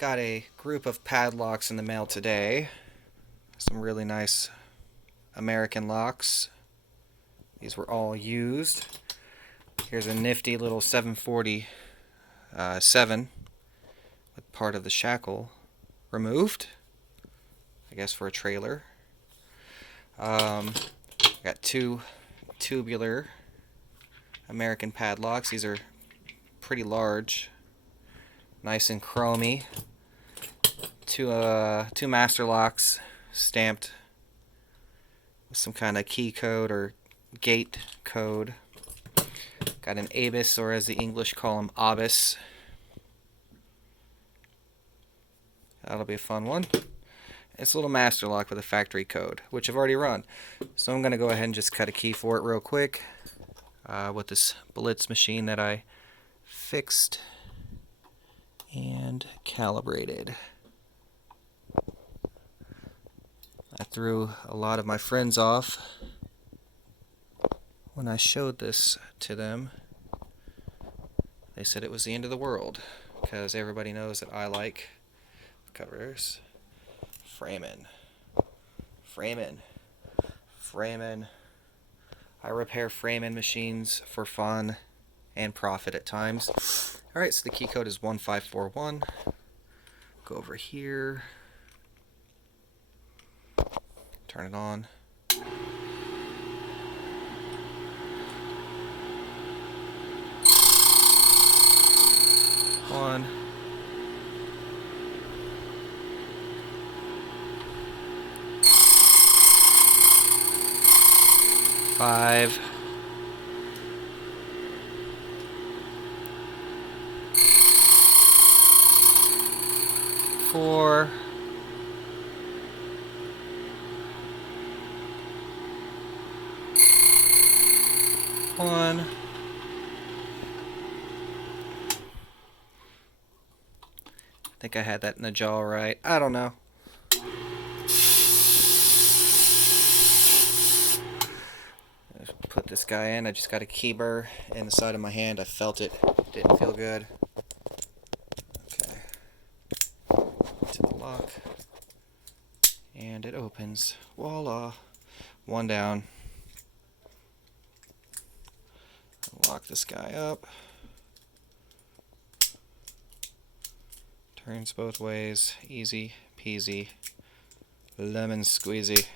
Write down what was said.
Got a group of padlocks in the mail today. Some really nice American locks. These were all used. Here's a nifty little 747 with part of the shackle removed, I guess for a trailer. Got two tubular American padlocks. These are pretty large, nice and chromy. Two master locks stamped with some kind of key code or gate code. Got an ABIS, or as the English call them, ABIS. That'll be a fun one. It's a little master lock with a factory code, which I've already run. So I'm going to go ahead and just cut a key for it real quick with this Blitz machine that I fixed and calibrated. I threw a lot of my friends off when I showed this to them. They said it was the end of the world because everybody knows that I like covers. Framing. I repair framing machines for fun and profit at times. Alright, so the key code is 1541. Go over here. Turn it on. One. Five. Four. One. I think I had that in the jaw right. I don't know. Put this guy in. I just got a key burr in the side of my hand. I felt it. Didn't feel good. Okay. To the lock. And it opens. Voila. One down. Lock this guy up. Turns both ways. Easy peasy. Lemon squeezy.